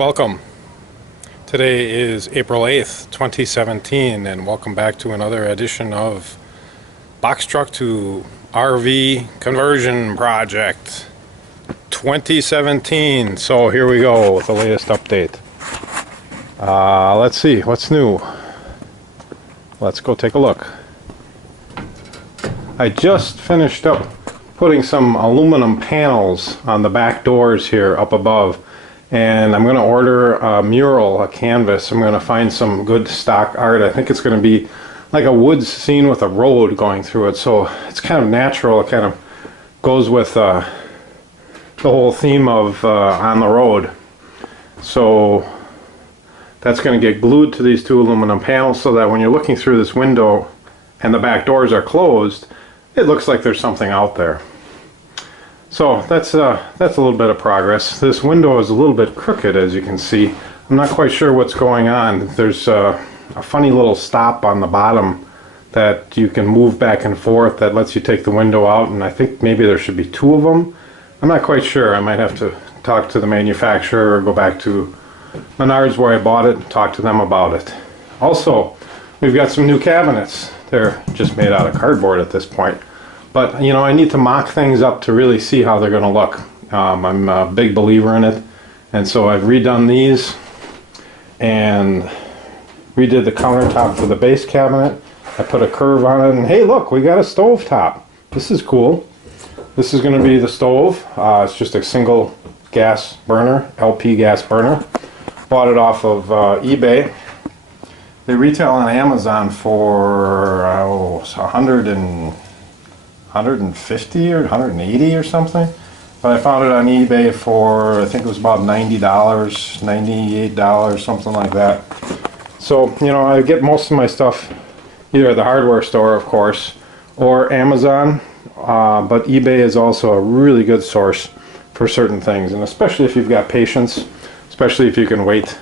Welcome. Today is April 8th, 2017, and welcome back to another edition of Box Truck to RV Conversion Project 2017. So here we go with the latest update. Let's see, what's new? Let's go take a look. I just finished up putting some aluminum panels on the back doors here up above. And I'm going to order a mural, a canvas. I'm going to find some good stock art. I think it's going to be like a woods scene with a road going through it. So it's kind of natural. It kind of goes with the whole theme of on the road. So that's going to get glued to these two aluminum panels so that when you're looking through this window and the back doors are closed, it looks like there's something out there. So that's a little bit of progress. This window is a little bit crooked, as you can see. I'm not quite sure what's going on. There's a funny little stop on the bottom that you can move back and forth that lets you take the window out, and I think maybe there should be two of them. I'm not quite sure. I might have to talk to the manufacturer or go back to Menards where I bought it and talk to them about it. Also, we've got some new cabinets. They're just made out of cardboard at this point. But, you know, I need to mock things up to really see how they're going to look. I'm a big believer in it. And so I've redone these and redid the countertop for the base cabinet. I put a curve on it, and hey, look, we got a stovetop. This is cool. This is going to be the stove. It's just a single gas burner, LP gas burner. Bought it off of eBay. They retail on Amazon for 150 or 180 or something, but I found it on eBay for, I think it was about $90, $98, something like that. So, you know, I get most of my stuff either at the hardware store, of course, or Amazon, but eBay is also a really good source for certain things, and especially if you've got patience, especially if you can wait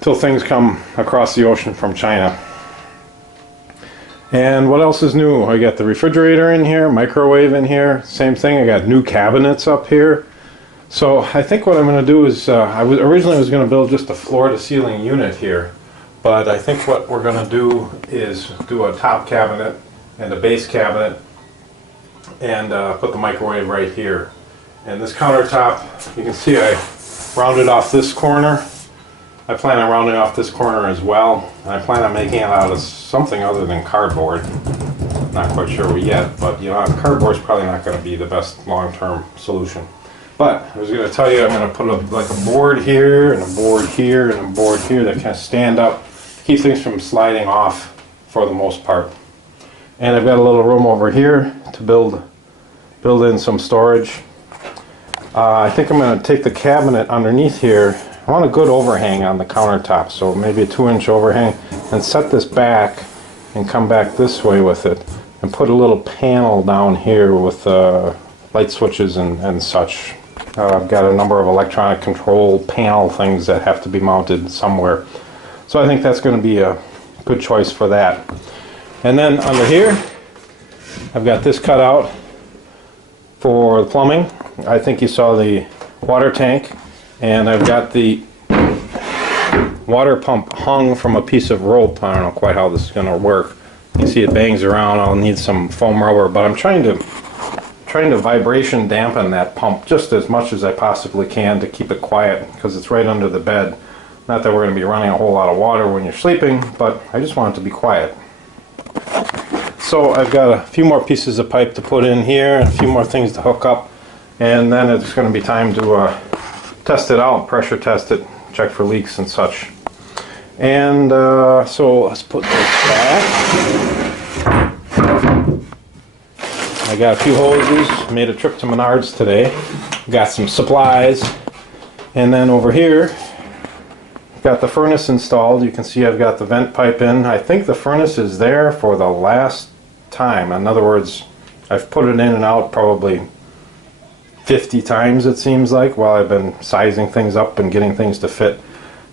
till things come across the ocean from China. And what else is new? I got the refrigerator in here, microwave in here, same thing. I got new cabinets up here. So I think what I'm going to do is, I originally was going to build just a floor-to-ceiling unit here, but I think what we're going to do is do a top cabinet and a base cabinet and put the microwave right here. And this countertop, you can see I rounded off this corner. I plan on rounding off this corner as well. I plan on making it out of something other than cardboard. Not quite sure yet, but you know, cardboard's probably not going to be the best long-term solution. But I was going to tell you, I'm going to put like a board here and a board here and a board here that kind of stand up, keep things from sliding off for the most part. And I've got a little room over here to build in some storage. I think I'm going to take the cabinet underneath here. I want a good overhang on the countertop, so maybe a 2-inch overhang, and set this back and come back this way with it and put a little panel down here with light switches and such. I've got a number of electronic control panel things that have to be mounted somewhere, so I think that's going to be a good choice for that. And then under here I've got this cut out for the plumbing. I think you saw the water tank. And I've got the water pump hung from a piece of rope. I don't know quite how this is going to work. You see it bangs around. I'll need some foam rubber, but I'm trying to vibration dampen that pump just as much as I possibly can to keep it quiet, because it's right under the bed. Not that we're going to be running a whole lot of water when you're sleeping, but I just want it to be quiet. So I've got a few more pieces of pipe to put in here, a few more things to hook up, and then it's going to be time to test it out, pressure test it, check for leaks and such. And so let's put this back. I got a few hoses, made a trip to Menards today, got some supplies, and then over here got the furnace installed. You can see I've got the vent pipe in. I think the furnace is there for the last time. In other words, I've put it in and out probably 50 times, it seems like, while I've been sizing things up and getting things to fit,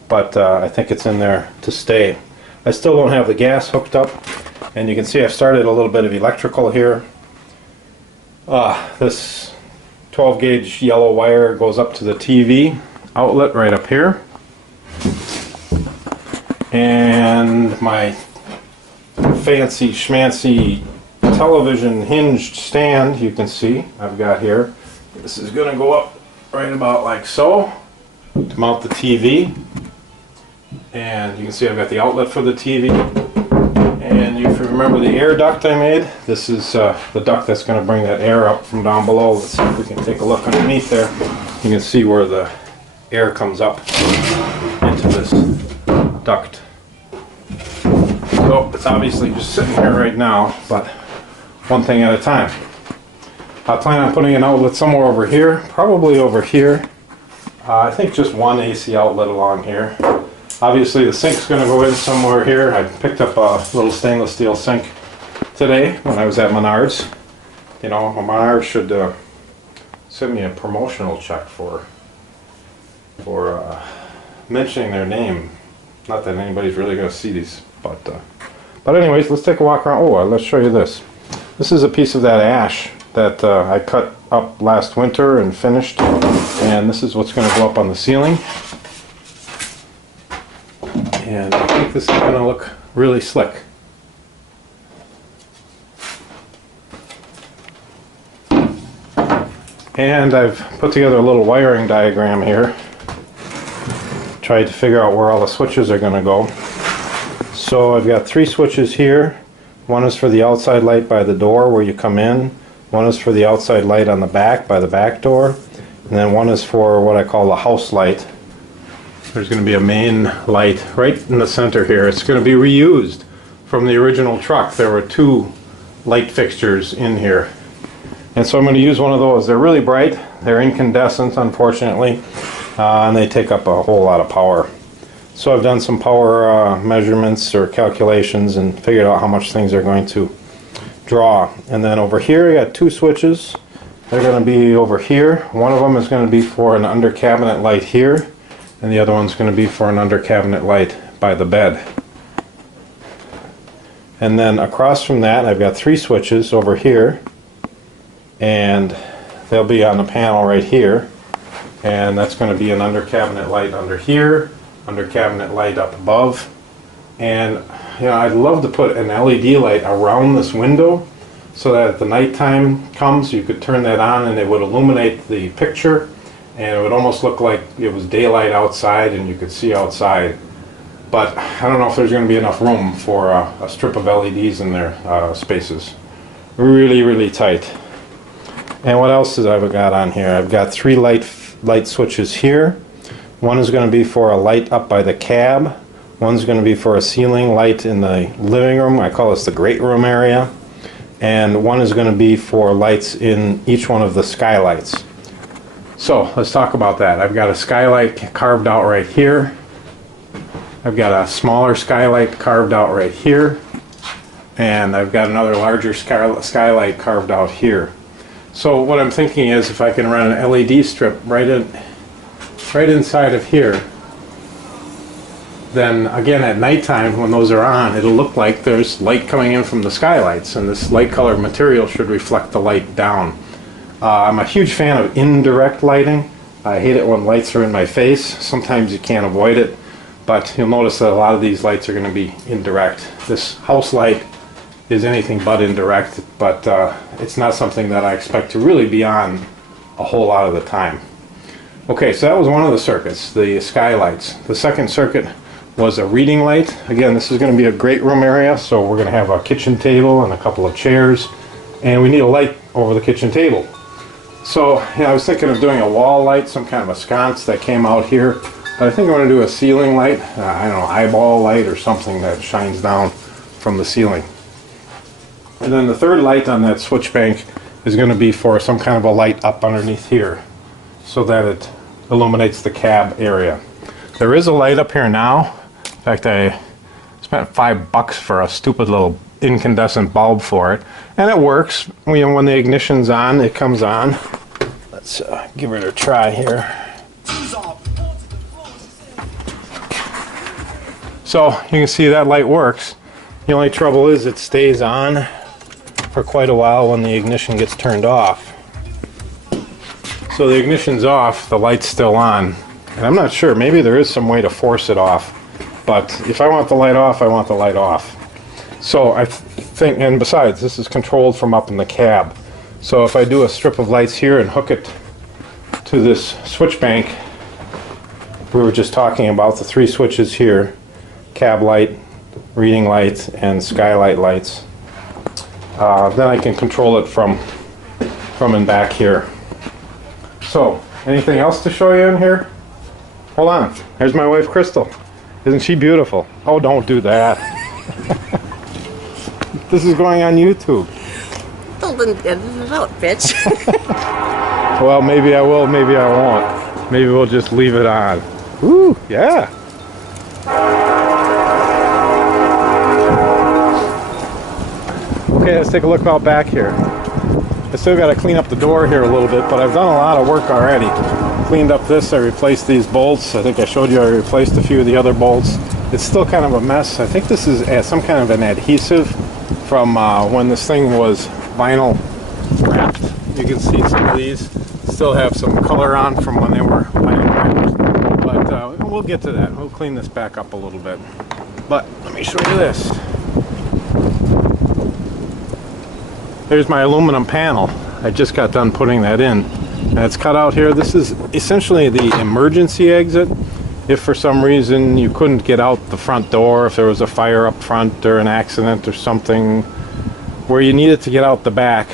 but I think it's in there to stay. I still don't have the gas hooked up, and you can see I've started a little bit of electrical here. This 12 gauge yellow wire goes up to the TV outlet right up here. and my fancy schmancy television hinged stand, you can see I've got here. This is going to go up right about like so to mount the TV, and you can see I've got the outlet for the TV. And if you remember the air duct I made, this is the duct that's going to bring that air up from down below. Let's see if we can take a look underneath there. You can see where the air comes up into this duct. So it's obviously just sitting here right now, but one thing at a time. I plan on putting an outlet somewhere over here, probably over here. I think just one AC outlet along here. Obviously the sink's going to go in somewhere here. I picked up a little stainless steel sink today when I was at Menards. You know, Menards should send me a promotional check for mentioning their name. Not that anybody's really going to see these, but anyways, let's take a walk around. Oh, let's show you this. This is a piece of that ash that I cut up last winter and finished, and this is what's going to go up on the ceiling. And I think this is going to look really slick. And I've put together a little wiring diagram here. Tried to figure out where all the switches are going to go. So I've got 3 switches here. One is for the outside light by the door where you come in. One is for the outside light on the back by the back door. And then one is for what I call the house light. There's going to be a main light right in the center here. It's going to be reused from the original truck. There were 2 light fixtures in here. And so I'm going to use one of those. They're really bright. They're incandescent, unfortunately, and they take up a whole lot of power. So I've done some power measurements or calculations and figured out how much things are going to draw. And then over here I got 2 switches. They're going to be over here. One of them is going to be for an under cabinet light here, and the other one's going to be for an under cabinet light by the bed. And then across from that I've got 3 switches over here, and they'll be on the panel right here, and that's going to be an under cabinet light under here, under cabinet light up above. And you know, I'd love to put an LED light around this window so that at the nighttime comes you could turn that on and it would illuminate the picture, and it would almost look like it was daylight outside and you could see outside. But I don't know if there's going to be enough room for a strip of LEDs in their spaces. Really tight. And what else have I got on here? I've got 3 light switches here. One is going to be for a light up by the cab. One's going to be for a ceiling light in the living room. I call this the great room area. And one is going to be for lights in each one of the skylights. So let's talk about that. I've got a skylight carved out right here. I've got a smaller skylight carved out right here. And I've got another larger skylight carved out here. So what I'm thinking is if I can run an LED strip right inside of here, then again at nighttime when those are on, it'll look like there's light coming in from the skylights, and this light colored material should reflect the light down. I'm a huge fan of indirect lighting. I hate it when lights are in my face. Sometimes you can't avoid it, but you'll notice that a lot of these lights are going to be indirect. This house light is anything but indirect, but it's not something that I expect to really be on a whole lot of the time. Okay, so that was one of the circuits, the skylights. The second circuit was a reading light. Again, this is going to be a great room area, so we're going to have a kitchen table and a couple of chairs, and we need a light over the kitchen table. So I was thinking of doing a wall light, some kind of a sconce that came out here, but I think I'm going to do a ceiling light, I don't know, eyeball light or something that shines down from the ceiling. And then the third light on that switch bank is going to be for some kind of a light up underneath here so that it illuminates the cab area. There is a light up here now. In fact, I spent $5 for a stupid little incandescent bulb for it, and it works. When the ignition's on, it comes on. Let's give it a try here. So you can see that light works. The only trouble is it stays on for quite a while when the ignition gets turned off. So the ignition's off, the light's still on. And I'm not sure, maybe there is some way to force it off. But if I want the light off, I want the light off. So I think, and besides, this is controlled from up in the cab. So if I do a strip of lights here and hook it to this switch bank, we were just talking about the 3 switches here, cab light, reading lights, and skylight lights. Then I can control it from in back here. So, anything else to show you in here? Hold on. Here's my wife, Crystal. Isn't she beautiful? Oh, don't do that. This is going on YouTube. Still didn't edit it out, bitch. Well, maybe I will, maybe I won't. Maybe we'll just leave it on. Ooh, yeah. Okay, let's take a look out back here. I still got to clean up the door here a little bit, but I've done a lot of work already. Cleaned up this, I replaced these bolts. I think I showed you I replaced a few of the other bolts. It's still kind of a mess. I think this is some kind of an adhesive from when this thing was vinyl wrapped. You can see some of these still have some color on from when they were vinyl wrapped. But we'll get to that. We'll clean this back up a little bit. But let me show you this. There's my aluminum panel. I just got done putting that in. And it's cut out here. This is essentially the emergency exit. If for some reason you couldn't get out the front door, if there was a fire up front or an accident or something where you needed to get out the back,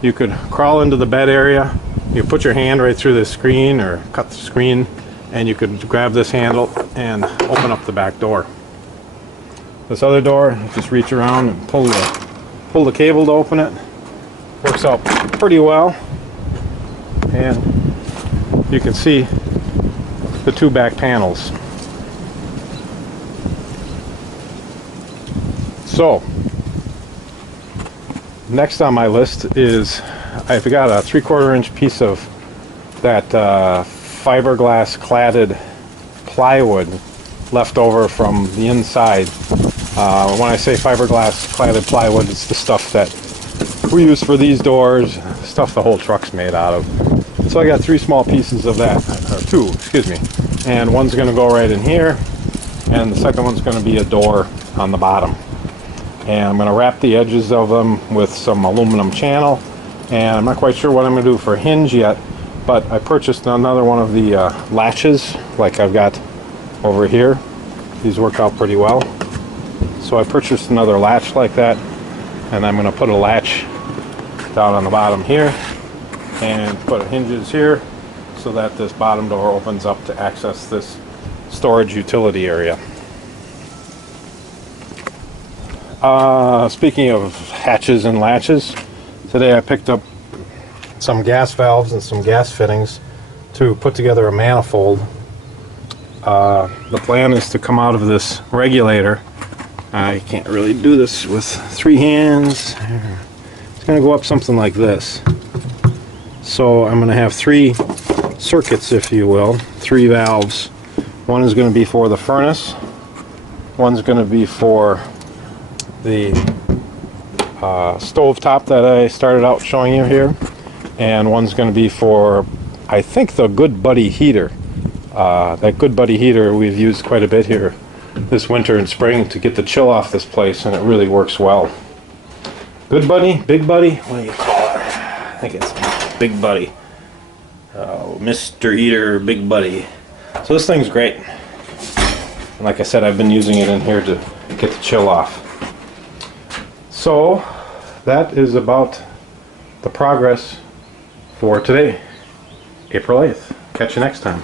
you could crawl into the bed area. You put your hand right through the screen or cut the screen, and you could grab this handle and open up the back door. This other door, just reach around and pull the cable to open it. Works out pretty well. And you can see the 2 back panels. So, next on my list is I've got a 3/4 inch piece of that fiberglass cladded plywood left over from the inside. When I say fiberglass cladded plywood, it's the stuff that we use for these doors, stuff the whole truck's made out of. So I got 3 small pieces of that, or 2, excuse me. And one's going to go right in here, and the second one's going to be a door on the bottom. And I'm going to wrap the edges of them with some aluminum channel, and I'm not quite sure what I'm going to do for a hinge yet, but I purchased another one of the latches like I've got over here. These work out pretty well. So I purchased another latch like that, and I'm going to put a latch down on the bottom here and put hinges here so that this bottom door opens up to access this storage utility area. Speaking of hatches and latches, today I picked up some gas valves and some gas fittings to put together a manifold. The plan is to come out of this regulator. I can't really do this with 3 hands. It's going to go up something like this. So I'm going to have 3 circuits, if you will, 3 valves. One is going to be for the furnace. One's going to be for the stovetop that I started out showing you here. And one's going to be for, I think, the Good Buddy heater. That Good Buddy heater we've used quite a bit here this winter and spring to get the chill off this place, and it really works well. Good Buddy, Big Buddy, what do you call it? I think it's Big Buddy. Mr. Heater, Big Buddy. So this thing's great. And like I said, I've been using it in here to get the chill off. So that is about the progress for today, April 8th. Catch you next time.